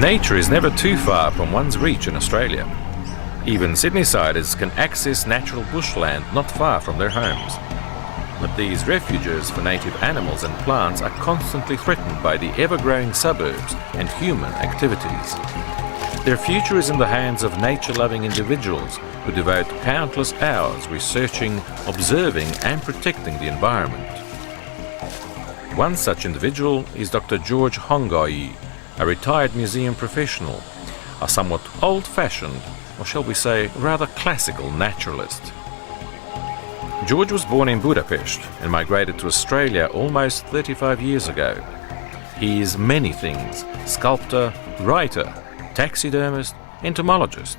Nature is never too far from one's reach in Australia. Even Sydney-siders can access natural bushland not far from their homes. But these refuges for native animals and plants are constantly threatened by the ever-growing suburbs and human activities. Their future is in the hands of nature-loving individuals who devote countless hours researching, observing and protecting the environment. One such individual is Dr. George Hangay, a retired museum professional, a somewhat old-fashioned, or shall we say rather classical naturalist. George was born in Budapest and migrated to Australia almost 35 years ago. He is many things: sculptor, writer, taxidermist, entomologist,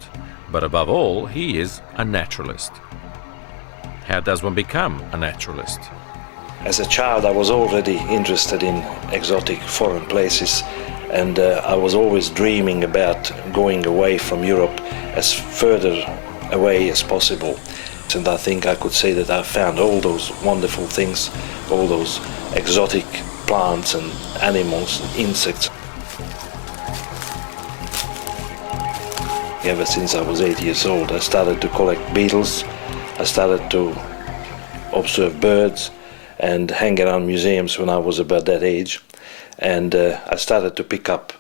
but above all he is a naturalist. How does one become a naturalist? As a child I was already interested in exotic foreign places, and I was always dreaming about going away from Europe as further away as possible. And I think I could say that I found all those wonderful things, all those exotic plants and animals and insects. Ever since I was 8 years old, I started to collect beetles, I started to observe birds and hang around museums when I was about that age. And I started to pick up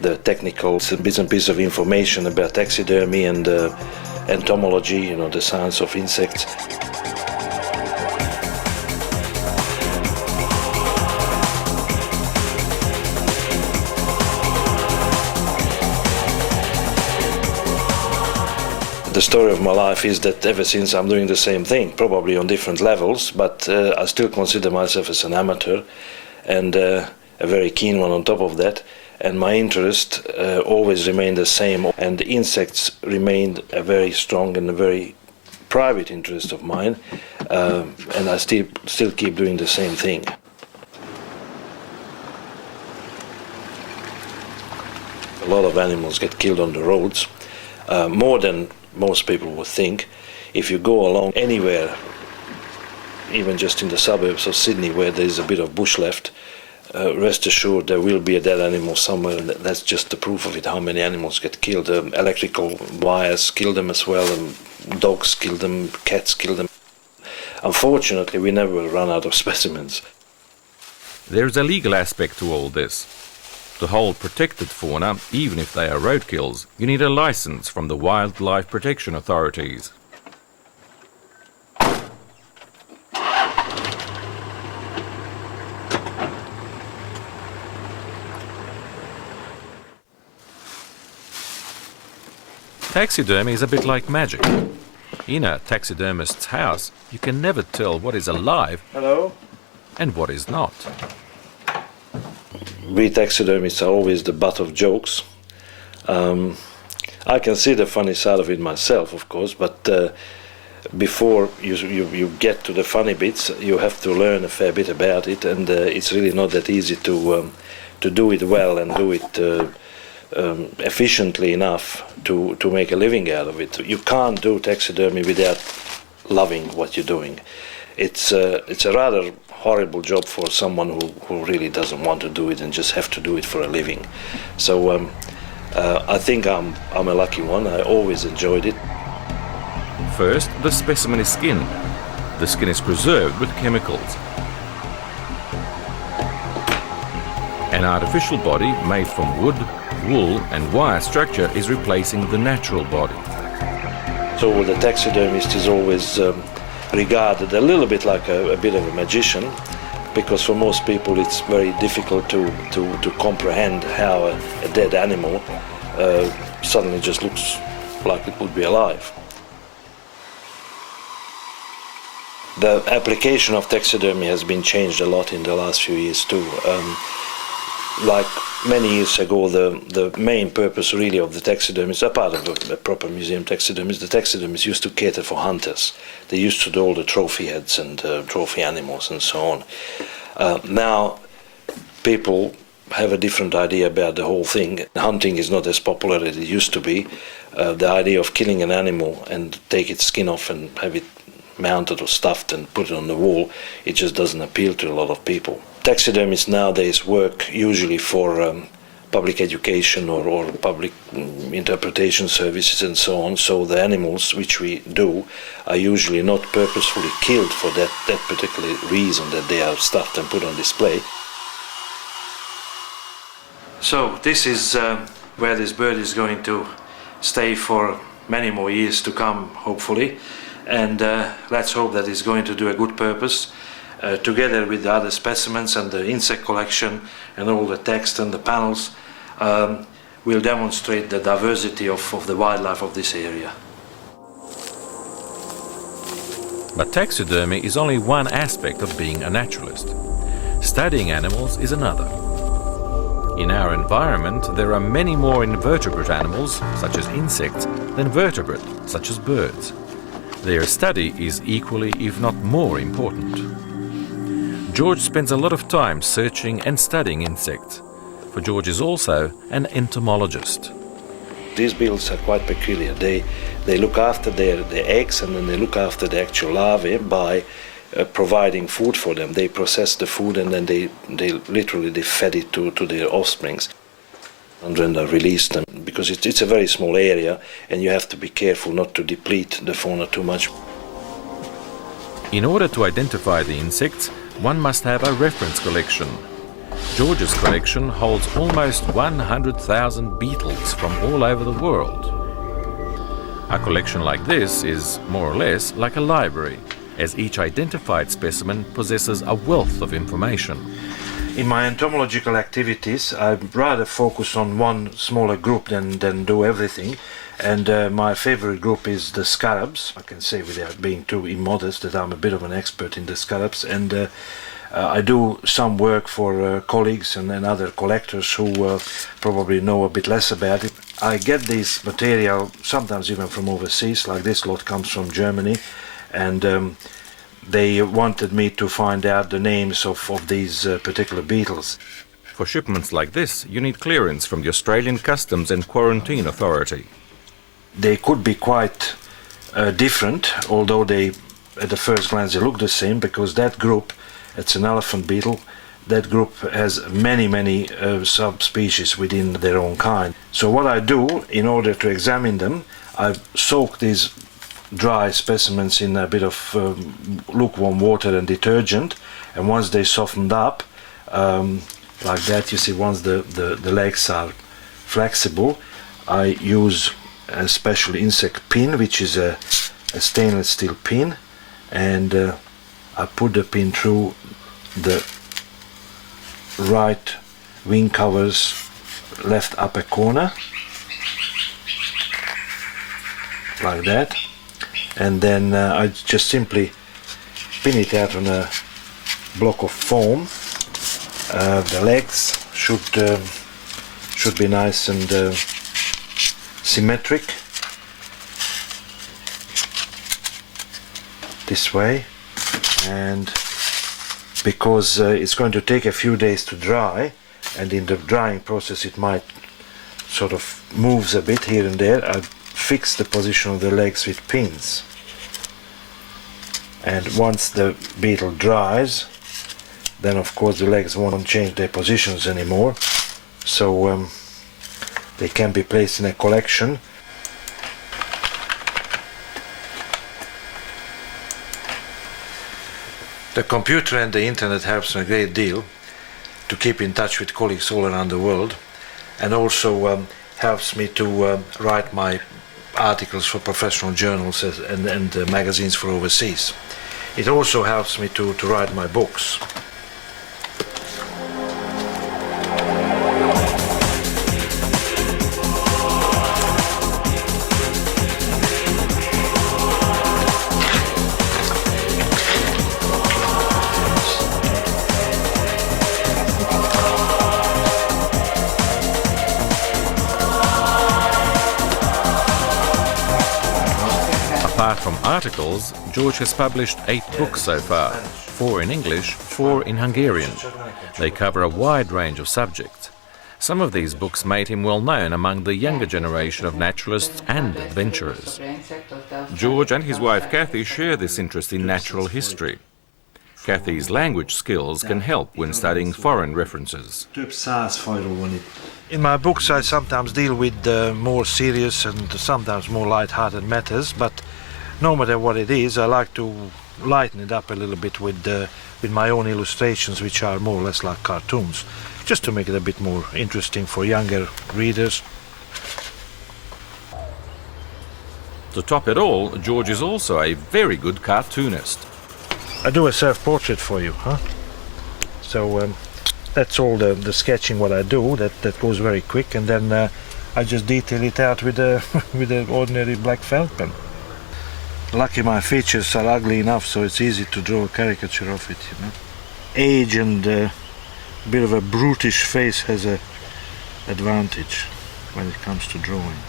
the technical bits and pieces of information about taxidermy and entomology, you know, the science of insects. The story of my life is that ever since I'm doing the same thing, probably on different levels, but I still consider myself as an amateur and a very keen one on top of that. And my interest always remained the same, and insects remained a very strong and a very private interest of mine, and I still keep doing the same thing. A lot of animals get killed on the roads, more than most people would think. If you go along anywhere, even just in the suburbs of Sydney where there is a bit of bush left, rest assured there will be a dead animal somewhere, and that's just the proof of it, how many animals get killed. Electrical wires kill them as well, and dogs kill them, cats kill them. Unfortunately, we never run out of specimens. There's a legal aspect to all this. To hold protected fauna, even if they are roadkills, you need a license from the Wildlife Protection Authorities. Taxidermy is a bit like magic. In a taxidermist's house, you can never tell what is alive and what is not. We taxidermists are always the butt of jokes. I can see the funny side of it myself, of course, but before you get to the funny bits, you have to learn a fair bit about it, and it's really not that easy to do it well and do it efficiently enough to make a living out of it. You can't do taxidermy without loving what you're doing. It's a rather horrible job for someone who really doesn't want to do it and just have to do it for a living. So I think I'm a lucky one. I always enjoyed it. First, the specimen is skinned. The skin is preserved with chemicals. An artificial body made from wood, wool and wire structure is replacing the natural body. So the taxidermist is always regarded a little bit like a bit of a magician, because for most people it's very difficult to comprehend how a dead animal suddenly just looks like it would be alive. The application of taxidermy has been changed a lot in the last few years too. Like many years ago, the main purpose really of the taxidermist, apart of a proper museum taxidermist, the taxidermists used to cater for hunters. They used to do all the trophy heads and trophy animals and so on. Now people have a different idea about the whole thing. Hunting is not as popular as it used to be. The idea of killing an animal and take its skin off and have it mounted or stuffed and put it on the wall, it just doesn't appeal to a lot of people. Taxidermists nowadays work usually for public education or public interpretation services and so on. So the animals which we do are usually not purposefully killed for that particular reason, that they are stuffed and put on display. So this is where this bird is going to stay for many more years to come, hopefully, and let's hope that it's going to do a good purpose. Together with the other specimens and the insect collection and all the text and the panels, will demonstrate the diversity of the wildlife of this area. But taxidermy is only one aspect of being a naturalist. Studying animals is another. In our environment, there are many more invertebrate animals, such as insects, than vertebrate, such as birds. Their study is equally, if not more, important. George spends a lot of time searching and studying insects, for George is also an entomologist. These beetles are quite peculiar. They look after their eggs, and then they look after the actual larvae by providing food for them. They process the food, and then they literally fed it to their offsprings. And then they release them, because it's a very small area and you have to be careful not to deplete the fauna too much. In order to identify the insects, one must have a reference collection. George's collection holds almost 100,000 beetles from all over the world. A collection like this is more or less like a library, as each identified specimen possesses a wealth of information. In my entomological activities, I rather focus on one smaller group than do everything. And my favorite group is the scarabs. I can say without being too immodest that I'm a bit of an expert in the scarabs. And I do some work for colleagues and other collectors who probably know a bit less about it. I get this material sometimes even from overseas, like this lot comes from Germany. And they wanted me to find out the names of these particular beetles. For shipments like this, you need clearance from the Australian Customs and Quarantine Authority. They could be quite different, although they, at the first glance, they look the same, because that group, it's an elephant beetle, that group has many subspecies within their own kind. So what I do, in order to examine them, I soak these dry specimens in a bit of lukewarm water and detergent, and once they softened up, like that, you see, once the legs are flexible, I use a special insect pin, which is a stainless steel pin, and I put the pin through the right wing cover's left upper corner, like that, and then I just simply pin it out on a block of foam. The legs should be nice and symmetric, this way, and because it's going to take a few days to dry, and in the drying process it might sort of moves a bit here and there, I fix the position of the legs with pins, and once the beetle dries, then of course the legs won't change their positions anymore, so they can be placed in a collection. The computer and the internet helps me a great deal to keep in touch with colleagues all around the world, and also helps me to write my articles for professional journals and magazines for overseas. It also helps me to write my books. Apart from articles, George has published 8 books so far, 4 in English, 4 in Hungarian. They cover a wide range of subjects. Some of these books made him well known among the younger generation of naturalists and adventurers. George and his wife Kathy share this interest in natural history. Kathy's language skills can help when studying foreign references. In my books I sometimes deal with more serious and sometimes more light-hearted matters, but no matter what it is, I like to lighten it up a little bit with my own illustrations, which are more or less like cartoons, just to make it a bit more interesting for younger readers. To top it all, George is also a very good cartoonist. I do a self-portrait for you, huh? So that's all the sketching what I do. That goes very quick, and then I just detail it out with a with an ordinary black felt pen. Lucky my features are ugly enough, so it's easy to draw a caricature of it, you know. Age and a bit of a brutish face has a advantage when it comes to drawing.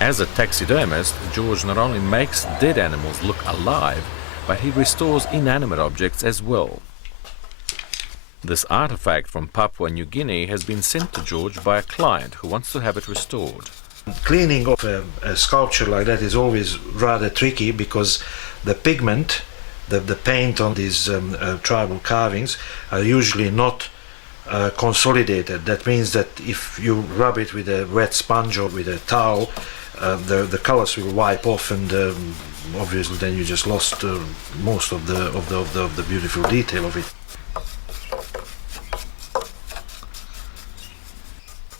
As a taxidermist, George not only makes dead animals look alive, but he restores inanimate objects as well. This artifact from Papua New Guinea has been sent to George by a client who wants to have it restored. Cleaning of a sculpture like that is always rather tricky because the pigment, the paint on these tribal carvings are usually not consolidated. That means that if you rub it with a wet sponge or with a towel, the colors will wipe off, and obviously then you just lost most of the beautiful detail of it.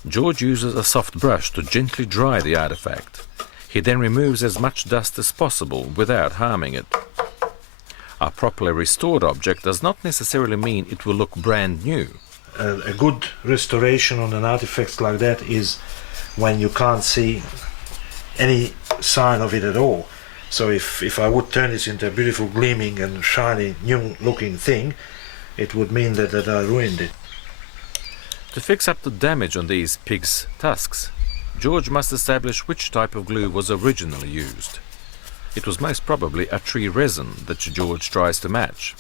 George uses a soft brush to gently dry the artifact. He then removes as much dust as possible without harming it. A properly restored object does not necessarily mean it will look brand new. A good restoration on an artifact like that is when you can't see any sign of it at all. So if I would turn this into a beautiful gleaming and shiny new looking thing, it would mean that I ruined it. To fix up the damage on these pigs' tusks, George must establish which type of glue was originally used. It was most probably a tree resin that George tries to match.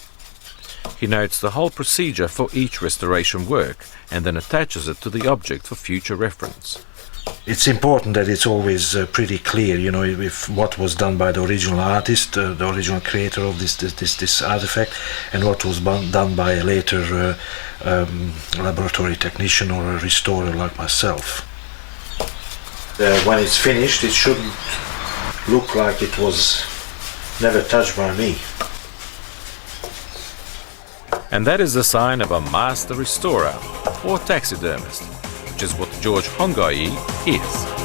He notes the whole procedure for each restoration work and then attaches it to the object for future reference. It's important that it's always pretty clear, you know, if what was done by the original artist, the original creator of this artifact, and what was done by a later laboratory technician or a restorer like myself. When it's finished, it shouldn't look like it was never touched by me. And that is the sign of a master restorer or taxidermist, which is what George Hangay is.